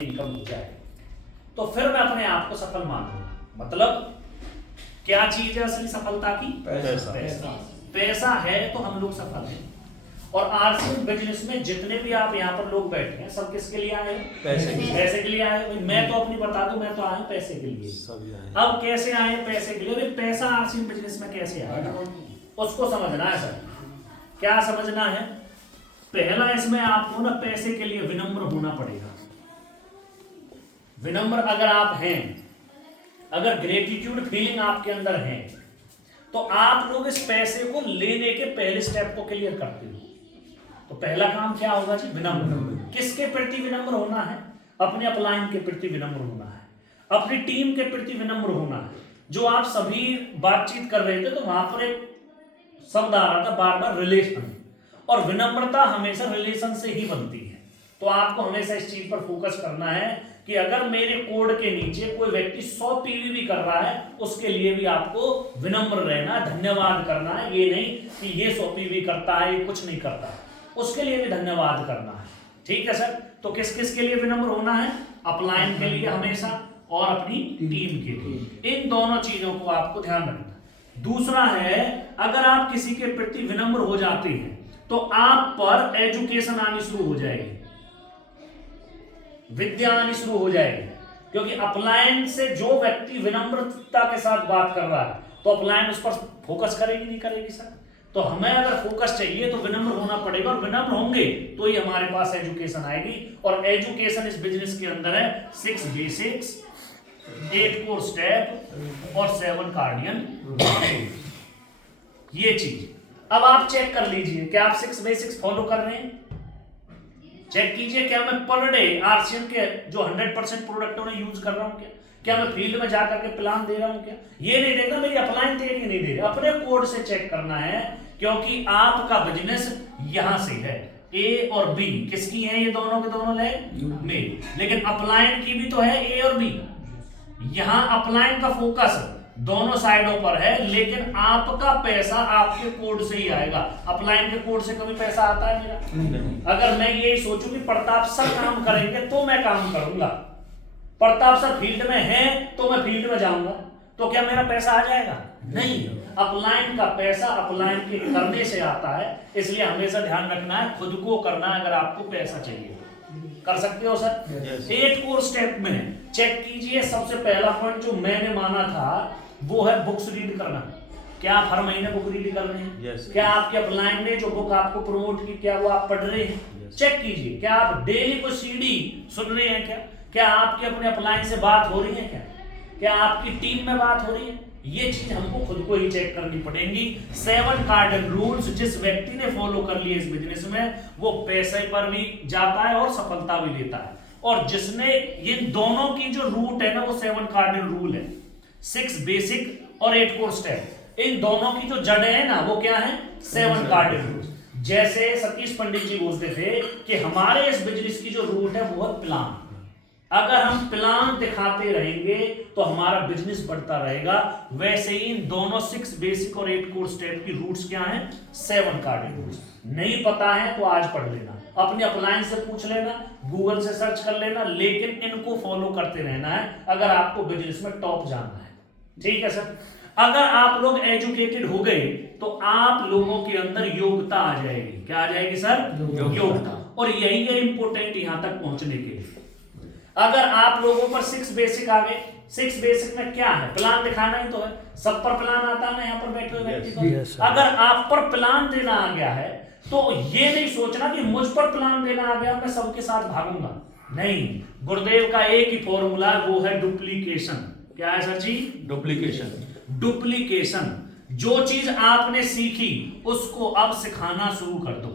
Income हो जाए तो फिर मैं अपने आप को सफल मानूंगा। मतलब क्या चीज है असली सफलता की? पैसा। पैसा है तो हम लोग सफल हैं। और आरसीएम बिजनेस में जितने भी आप यहाँ पर लोग बैठे हैं सब किसके लिए आए हैं? पैसे के लिए आए हैं। मैं तो अपनी बता दूं, मैं तो आया पैसे के लिए। अब कैसे आए पैसे के लिए? पैसा आरसीएम बिजनेस में कैसे आएगा उसको समझना है सर। क्या समझना है? पहला इसमें आपको ना पैसे के लिए विनम्र होना पड़ेगा। विनम्र अगर आप हैं, अगर ग्रेटिट्यूड फीलिंग आपके अंदर है तो आप लोग इस पैसे को लेने के पहले स्टेप को क्लियर करते हो। तो पहला काम क्या होगा जी? विनम्र। किसके प्रति विनम्र होना है? अपने अपलाइन के प्रति विनम्र होना है, अपनी टीम के प्रति विनम्र होना है। जो आप सभी बातचीत कर रहे थे तो वहां पर एक शब्द आ रहा था बार बार, रिलेशन। और विनम्रता हमेशा रिलेशन से ही बनती है। तो आपको हमेशा इस चीज पर फोकस करना है कि अगर मेरे कोड के नीचे कोई व्यक्ति 100 पीवी भी कर रहा है उसके लिए भी आपको विनम्र रहना, धन्यवाद करना है। ये नहीं कि ये 100 पीवी करता है ये कुछ नहीं करता, उसके लिए भी धन्यवाद करना है। ठीक है सर? तो किस किस के लिए विनम्र होना है? अपलाइन के लिए हमेशा और अपनी टीम के लिए। इन दोनों चीजों को आपको ध्यान रखना। दूसरा है, अगर आप किसी के प्रति विनम्र हो जाते हैं तो आप पर एजुकेशन आनी शुरू हो जाएगी, विद्या आनी शुरू हो जाएगी। क्योंकि अपलाइन से जो व्यक्ति विनम्रता के साथ बात कर रहा है तो अपलाइन उस पर फोकस करेगी नहीं करेगी सर? तो हमें अगर फोकस चाहिए तो विनम्र होना पड़ेगा, और विनम्र होंगे तो ही हमारे पास एजुकेशन आएगी। और एजुकेशन इस बिजनेस के अंदर है 6 बेसिक्स, 8 कोर स्टेप और 7 कार्डियन। ये चीज अब आप चेक कर लीजिए, क्या आप 6 बेसिक्स फॉलो कर रहे हैं? चेक कीजिए, क्या मैं पर डे आरसीएम के जो 100% प्रोडक्ट उन्हें यूज कर रहा हूं? क्या मैं फील्ड में जाकर के प्लान दे रहा हूं? क्या ये नहीं देखना मेरी अपलाइन दे रही है नहीं दे रही, अपने कोड से चेक करना है। क्योंकि आपका बिजनेस यहां से है, ए और बी किसकी है? ये दोनों के दोनों लेग में, लेकिन अपलाइन की भी तो है ए और बी। यहां अपलाइन का फोकस दोनों साइडों पर है, लेकिन आपका पैसा आपके कोड से ही आएगा। अपलाइन के कोड से कभी पैसा आता है मेरा? नहीं। अगर मैं ये सोचूं कि प्रताप सर काम करेंगे तो मैं काम करूंगा, प्रताप सर फील्ड में है तो मैं फील्ड में जाऊंगा, तो क्या मेरा पैसा आ जाएगा? नहीं। अपलाइन का पैसा अपलाइन के करने से आता है। इसलिए हमेशा ध्यान रखना है, खुद को करना है। अगर आपको पैसा चाहिए कर सकते हो सर। 8 कोर स्टेप में चेक कीजिए, सबसे पहला पॉइंट जो मैंने माना था वो है बुक्स रीड करना। क्या आप हर महीने बुक रीड कर रहे हैं? क्या आपके अपलाइन ने जो बुक आपको प्रमोट की क्या वो आप पढ़ रहे हैं? चेक कीजिए। क्या आप डेली कोई सीडी सुन रहे हैं? क्या आपकी अपने अपलाइन से बात हो रही है? क्या आपकी टीम में बात हो रही है? ये चीज हमको खुद को ही चेक करनी पड़ेगी। 7 कार्डिनल रूल्स जिस व्यक्ति ने फॉलो कर लिए इस बिजनेस में वो पैसे पर भी जाता है और सफलता भी लेता है। और जिसने ये दोनों की जो रूट है ना वो 7 कार्डिनल रूल है, 6 बेसिक और 8 कोर स्टेप। इन दोनों की जो जड़ है ना वो क्या है? 7 कार्डिनल रूल्स। जैसे सतीश पंडित जी बोलते थे कि हमारे इस बिजनेस की जो रूट है वो है प्लान। अगर हम प्लान दिखाते रहेंगे तो हमारा बिजनेस बढ़ता रहेगा। वैसे ही इन दोनों 6 बेसिक और 8 कोर स्टेप की रूट्स क्या हैं? 7 कार्डिनल रूल्स। नहीं पता है तो आज पढ़ लेना, अपने अपलाइन से पूछ लेना, गूगल से सर्च कर लेना, लेकिन इनको फॉलो करते रहना है अगर आपको बिजनेस में टॉप जाना है। ठीक है सर? अगर आप लोग एजुकेटेड हो गए तो आप लोगों के अंदर योग्यता आ जाएगी। क्या आ जाएगी सर? योग्यता। और यही है इंपॉर्टेंट यहां तक पहुंचने के लिए। अगर आप लोगों पर 6 बेसिक आ गए, 6 बेसिक में क्या है? प्लान दिखाना ही तो है। सब पर प्लान आता है ना यहाँ पर बैठे हुए व्यक्ति को? अगर आप पर प्लान देना आ गया है तो ये नहीं सोचना कि मुझ पर प्लान देना आ गया मैं सबके साथ भागूंगा। नहीं, गुरुदेव का एक ही फॉर्मूला है, वो है डुप्लीकेशन। क्या है सर जी? डुप्लीकेशन। डुप्लीकेशन। जो चीज आपने सीखी उसको अब सिखाना शुरू कर दो।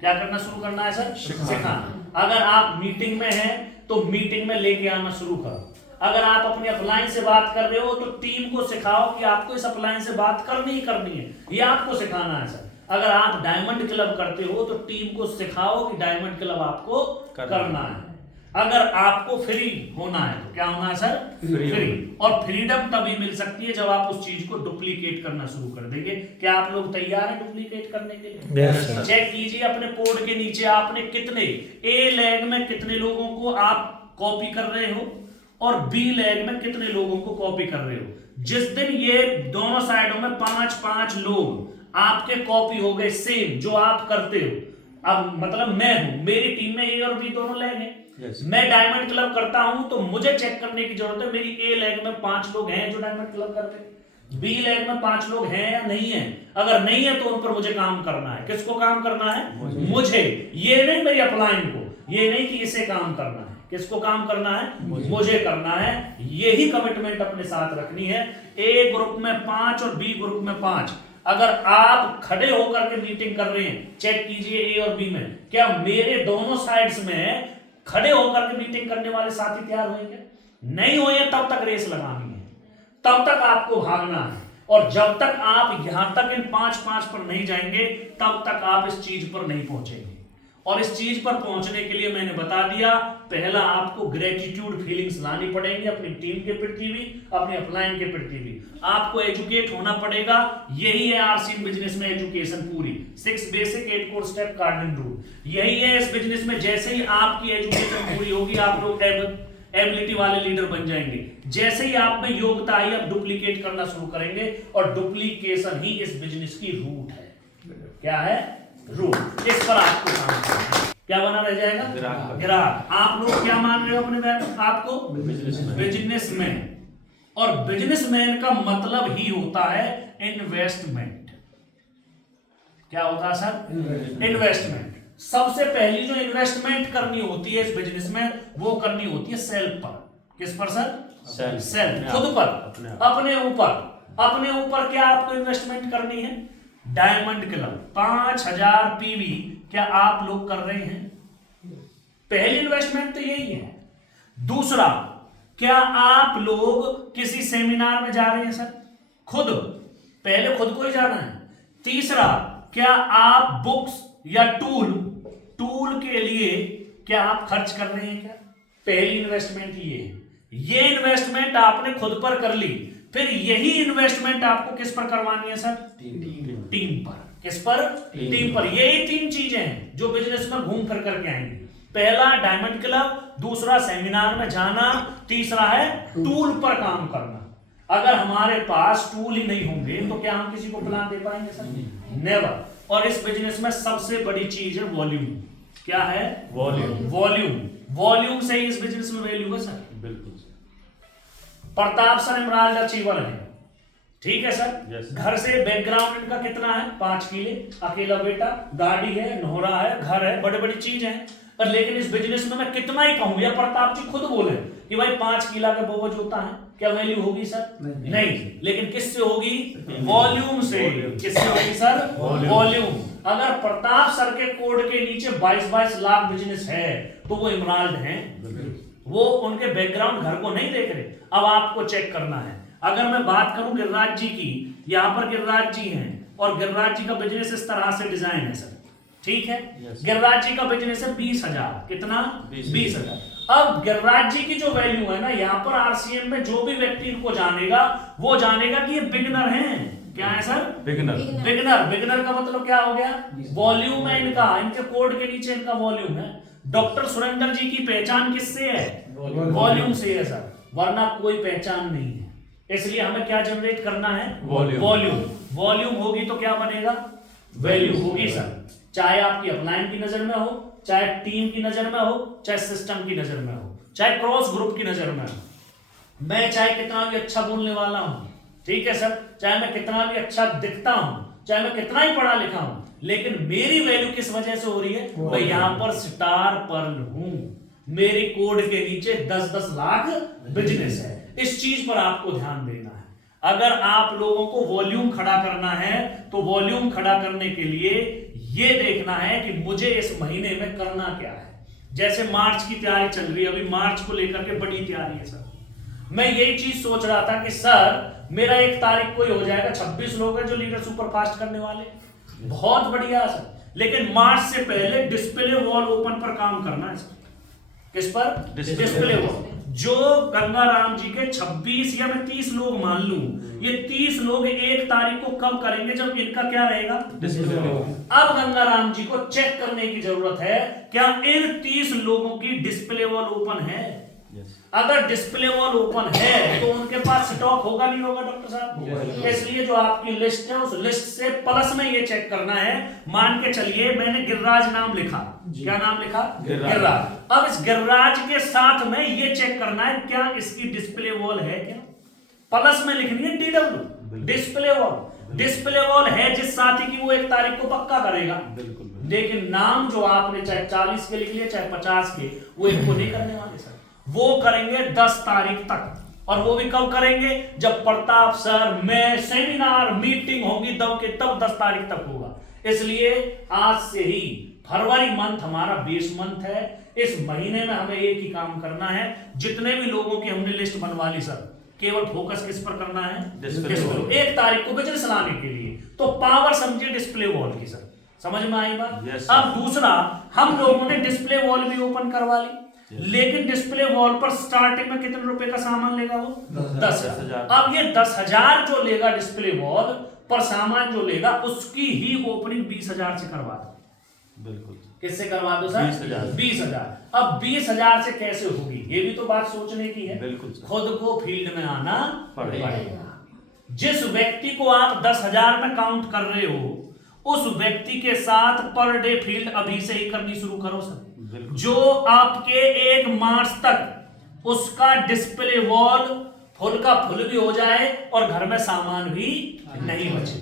क्या करना शुरू करना है सर? सिखाना। अगर आप मीटिंग में हैं तो मीटिंग में लेके आना शुरू करो। अगर आप अपने अपलाइन से बात कर रहे हो तो टीम को सिखाओ कि आपको इस अपलाइन से बात करनी ही करनी है, ये आपको सिखाना है सर। अगर आप डायमंड क्लब करते हो तो टीम को सिखाओ कि डायमंड क्लब आपको करना है। अगर आपको फ्री होना है तो क्या होना है सर? फ्री। और फ्रीडम तभी मिल सकती है जब आप उस चीज को डुप्लीकेट करना शुरू कर देंगे। क्या आप लोग तैयार हैं डुप्लीकेट करने के लिए? चेक कीजिए अपने कोड के नीचे आपने कितने ए लैग में कितने लोगों को आप कॉपी कर रहे हो और बी लेग में कितने लोगों को कॉपी कर रहे हो। जिस दिन ये दोनों साइडों में 5-5 लोग आपके कॉपी हो गए सेम जो आप करते हो, अब मतलब मैं हूं, मेरी टीम में ए और बी दोनों लेग हैं। मैं डायमंड क्लब करता हूं तो मुझे चेक करने की जरूरत है मेरी ए लेग में 5 लोग हैं जो डायमंड क्लब करते हैं, बी लेग में 5 लोग हैं या नहीं है। अगर नहीं है तो उन पर मुझे काम करना है। किसको काम करना है? मुझे। ये नहीं मेरी अपलाइन को, ये नहीं कि इसे काम करना है। किसको काम करना है? मुझे करना है। यही कमिटमेंट अपने साथ रखनी है। ए ग्रुप में 5 और बी ग्रुप में 5। अगर आप खड़े होकर के मीटिंग कर रहे हैं, चेक कीजिए ए और बी में क्या मेरे दोनों साइड्स में खड़े होकर के मीटिंग करने वाले साथी तैयार होंगे? नहीं हुए तब तक रेस लगानी है, तब तक आपको भागना है। और जब तक आप यहां तक इन 5-5 पर नहीं जाएंगे तब तक आप इस चीज पर नहीं पहुंचेंगे। और इस चीज पर पहुंचने के लिए मैंने बता दिया, पहला आपको ग्रेटिट्यूड फीलिंग्स लानी पड़ेंगी अपनी टीम के प्रति भी, अपने अपलाइन के प्रति भी। आपको एजुकेट होना पड़ेगा। यही है आरसीएम बिजनेस में एजुकेशन पूरी। 6 basic 8 core step cardinal rule यही है इस बिजनेस में। जैसे ही आपकी एजुकेशन पूरी होगी आप लोग एबिलिटी वाले लीडर बन जाएंगे। जैसे ही आप में योग्यता आई आप डुप्लीकेट करना शुरू करेंगे और डुप्लीकेशन ही इस बिजनेस की रूट है। क्या है? रूट। इस पर आपको काम करना है। क्या बना रह जाएगा? ग्राहक। आप लोग क्या मान रहे हो अपने आपको? बिजनेसमैन। और बिजनेसमैन का मतलब ही होता है इन्वेस्टमेंट। क्या होता है सर? इन्वेस्टमेंट। सबसे पहली जो इन्वेस्टमेंट करनी होती है इस बिजनेस में वो करनी होती है सेल्फ पर। किस पर सर? सेल्फ। खुद पर, अपने ऊपर। अपने ऊपर क्या आपको इन्वेस्टमेंट करनी है? डायमंड क्लब 5000 पीवी क्या आप लोग कर रहे हैं? पहली इन्वेस्टमेंट तो यही है। दूसरा, क्या आप लोग किसी सेमिनार में जा रहे हैं सर? खुद, पहले खुद को ही जाना है। तीसरा, क्या आप बुक्स या टूल के लिए क्या आप खर्च कर रहे हैं क्या? पहली इन्वेस्टमेंट ये है। ये इन्वेस्टमेंट आपने खुद पर कर ली, फिर यही इन्वेस्टमेंट आपको किस पर करवानी है सर? टीम पर। किस पर? टीम पर। यही 3 चीजें हैं जो बिजनेस में घूम फिर करके आएंगी। पहला डायमंड क्लब, दूसरा सेमिनार में जाना, तीसरा है टूल पर काम करना। अगर हमारे पास टूल ही नहीं होंगे तो क्या हम किसी को प्लान दे पाएंगे सर? नेवर। और इस बिजनेस में सबसे बड़ी चीज है वॉल्यूम। क्या है? वॉल्यूम। वॉल्यूम से ही इस बिजनेस में वैल्यू है सर। बिल्कुल। प्रताप सर इमराल्ड अचीवर है, ठीक है सर। घर से बैकग्राउंड इनका कितना है? 5 किले, अकेला बेटा, गाड़ी है, नोहरा है, घर है, बड़े बड़ी चीज है। पर लेकिन इस बिजनेस में मैं कितना ही कहूं, या प्रताप जी खुद बोले कि भाई 5 किला का बोझ होता है, क्या वैल्यू होगी सर? नहीं। लेकिन किससे होगी? वॉल्यूम से। किससे होगी सर? वॉल्यूम। अगर प्रताप सर के कोड के नीचे 22-22 लाख बिजनेस है तो वो इमराल्ड हैं। वो उनके बैकग्राउंड घर को नहीं देख रहे। अब आपको चेक करना है। अगर मैं बात करूं गिरिराज जी की, यहां पर गिरिराज जी हैं और गिरिराज जी का बिजनेस इस तरह से डिजाइन है सर, ठीक है। गिरिराज जी का बिजनेस है 20,000। कितना? 20,000। अब गिरिराज जी की जो वैल्यू है ना, यहाँ पर आरसीएम में जो भी व्यक्ति इनको जानेगा वो जानेगा कि ये बिगनर हैं। क्या है सर? बिगनर का मतलब क्या हो गया? वॉल्यूम है इनका, इनके कोड के नीचे इनका वॉल्यूम है। डॉक्टर सुरेंद्र जी की पहचान किससे है? वॉल्यूम से है सर, वरना कोई पहचान नहीं है। इसलिए हमें क्या जनरेट करना है? वॉल्यूम। वॉल्यूम होगी तो क्या बनेगा? वैल्यू होगी सर। चाहे आपकी अपलाइन की नजर में हो, चाहे टीम की नजर में हो, चाहे सिस्टम की नजर में हो, चाहे क्रॉस ग्रुप की नजर में हो। मैं चाहे कितना भी अच्छा बोलने वाला हूं, ठीक है सर, चाहे मैं कितना भी अच्छा दिखता हूं, चाहे मैं कितना ही पढ़ा लिखा हूं, लेकिन मेरी वैल्यू किस वजह से हो रही है? मैं यहां पर स्टार पर्ल हूं। मेरे कोड के नीचे 10-10 लाख बिजनेस है। इस चीज पर आपको ध्यान देना है। अगर आप लोगों को वॉल्यूम खड़ा करना है तो वॉल्यूम खड़ा करने के लिए ये देखना है कि मुझे इस महीने में करना क्या है। जैसे मार्च की तैयारी चल रही है, अभी मार्च को लेकर के बड़ी तैयारी है सर। मैं यही चीज सोच रहा था कि सर मेरा 1 तारीख को ही हो जाएगा, 26 लोग हैं जो लीडर सुपरफास्ट करने वाले, बहुत बढ़िया सर। लेकिन मार्च से पहले डिस्प्ले वॉल ओपन पर काम करना है सर। किस पर? Display wall. जो गंगाराम जी के 26 या मैं 30 लोग मान लूं, ये 30 लोग 1 तारीख को कब करेंगे? जब इनका क्या रहेगा? Display wall. अब गंगाराम जी को चेक करने की जरूरत है क्या इन 30 लोगों की डिस्प्ले वॉल ओपन है। अगर डिस्प्ले वॉल ओपन है तो उनके पास स्टॉक होगा नहीं होगा डॉक्टर साहब? इसलिए जो आपकी लिस्ट है उस लिस्ट से प्लस में ये चेक करना है। मान के चलिए मैंने गिरिराज नाम लिखा, क्या नाम लिखा? गिरिराज। अब इस गिरिराज के साथ में ये चेक करना है क्या इसकी डिस्प्ले वॉल है क्या? प्लस में लिखनी है DW, display wall. Display wall है जिस साथी की वो 1 तारीख को पक्का करेगा। लेकिन नाम जो आपने चाहे 40 के लिख लिए चाहे 50 के, वो इनको नहीं करने वाले सर, वो करेंगे 10 तारीख तक। और वो भी कब करेंगे? जब प्रताप सर में सेमिनार मीटिंग होगी तब 10 तारीख तक होगा। इसलिए आज से ही फरवरी मंथ हमारा बेस मंथ है। इस महीने में हमें एक ही काम करना है, जितने भी लोगों की हमने लिस्ट बनवा ली सर, केवल फोकस किस पर करना है? डिस्प्ले। 1 तारीख को बिजनेस लाने के लिए तो पावर समझिए डिस्प्ले वॉल की सर, समझ में आई बात? अब दूसरा, हम लोगों ने डिस्प्ले वॉल भी ओपन करवा ली, लेकिन डिस्प्ले वॉल पर स्टार्टिंग में कितने रुपए का सामान लेगा वो? 10,000। अब ये 10,000 जो लेगा डिस्प्ले वॉल पर सामान जो लेगा, उसकी ही ओपनिंग 20,000 से करवा दो। बिल्कुल। किससे करवा दो सर? 20,000। अब 20,000 से कैसे होगी, ये भी तो बात सोचने की है। बिल्कुल। खुद को फील्ड में आना पड़ेगा। जिस व्यक्ति को आप 10,000 में काउंट कर रहे हो, उस व्यक्ति के साथ पर डे फील्ड अभी से ही करनी शुरू करो सर। जो आपके 1 मार्च तक उसका डिस्प्ले वॉल फुल का फुल भी हो जाए और घर में सामान भी नहीं बचे।